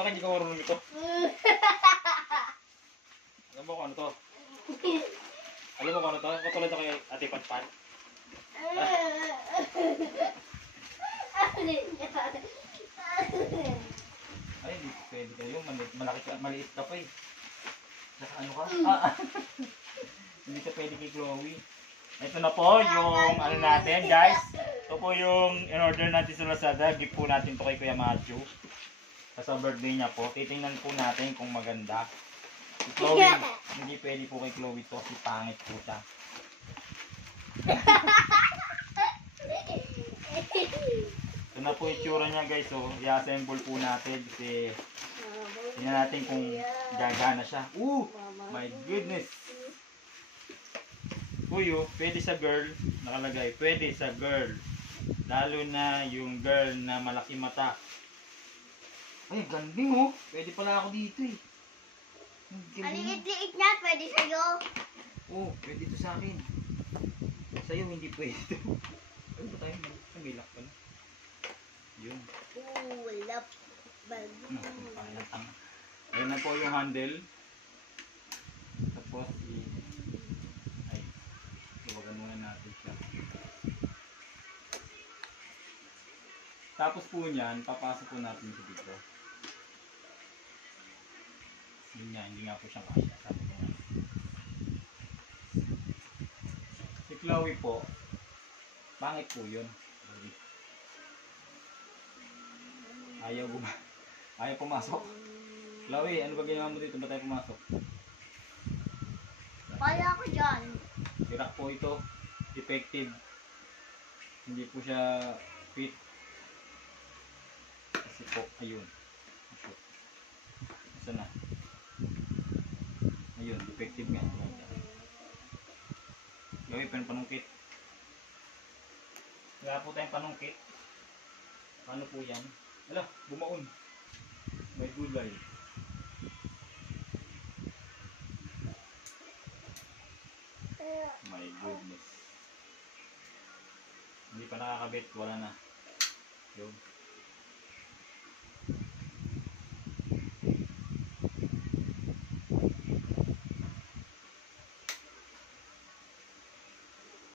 akin, hindi ka marunong ito. Alam mo kung ano to? Alam mo kung ano to? Katulad na kay Ate Patpat. Ay, hindi pwede kayo. Maliit ka pa eh. Saka ano ka? Hindi ka pwede kay Chloe. Ito na po yung ano natin, guys. Ito po yung in-order natin sa Lazada. Gift po natin to kay Kuya Matthew. Sa birthday niya po. Titingnan po natin kung maganda. Si Chloe, hindi pwede po kay Chloe to. Si pangit po siya. Ito na po yung tsura niya, guys. So, i-assemble po natin. Kasi tingnan natin kung gagana siya. My goodness! Uy, pwede sa girl. Nakalagay, pwede sa girl. Lalo na yung girl na malaki mata. Ay, ganding oh. Pwede pala ako dito eh. Ang liit-liit niya, pwede sa'yo. Oo, pwede ito sa akin. Sa'yo hindi pwede ito. Ano ba tayo? Namilak pala. Yun. Wala. Ayan na po yung handle. Tapos luwagan muna natin siya. Tapos po niyan, papasok po natin siya dito. Yun nga, hindi nga po siyang kasya. Sabi ko nga. Si Chloe po, pangit po yun. Ayaw pumasok. Chloe, ano ba ginawa mo dito? Ba't tayo pumasok? Kaya ako dyan. Sira po ito. Defective. Hindi po siya fit. Kasi po, ayun. Asa na? Ayun, defective nga. Chloe, panungkit. Wala po tayong panungkit. Paano po yan? Ala, bumaon. May gulay. My goodness. Hindi pa nakakabit, wala na. Yun.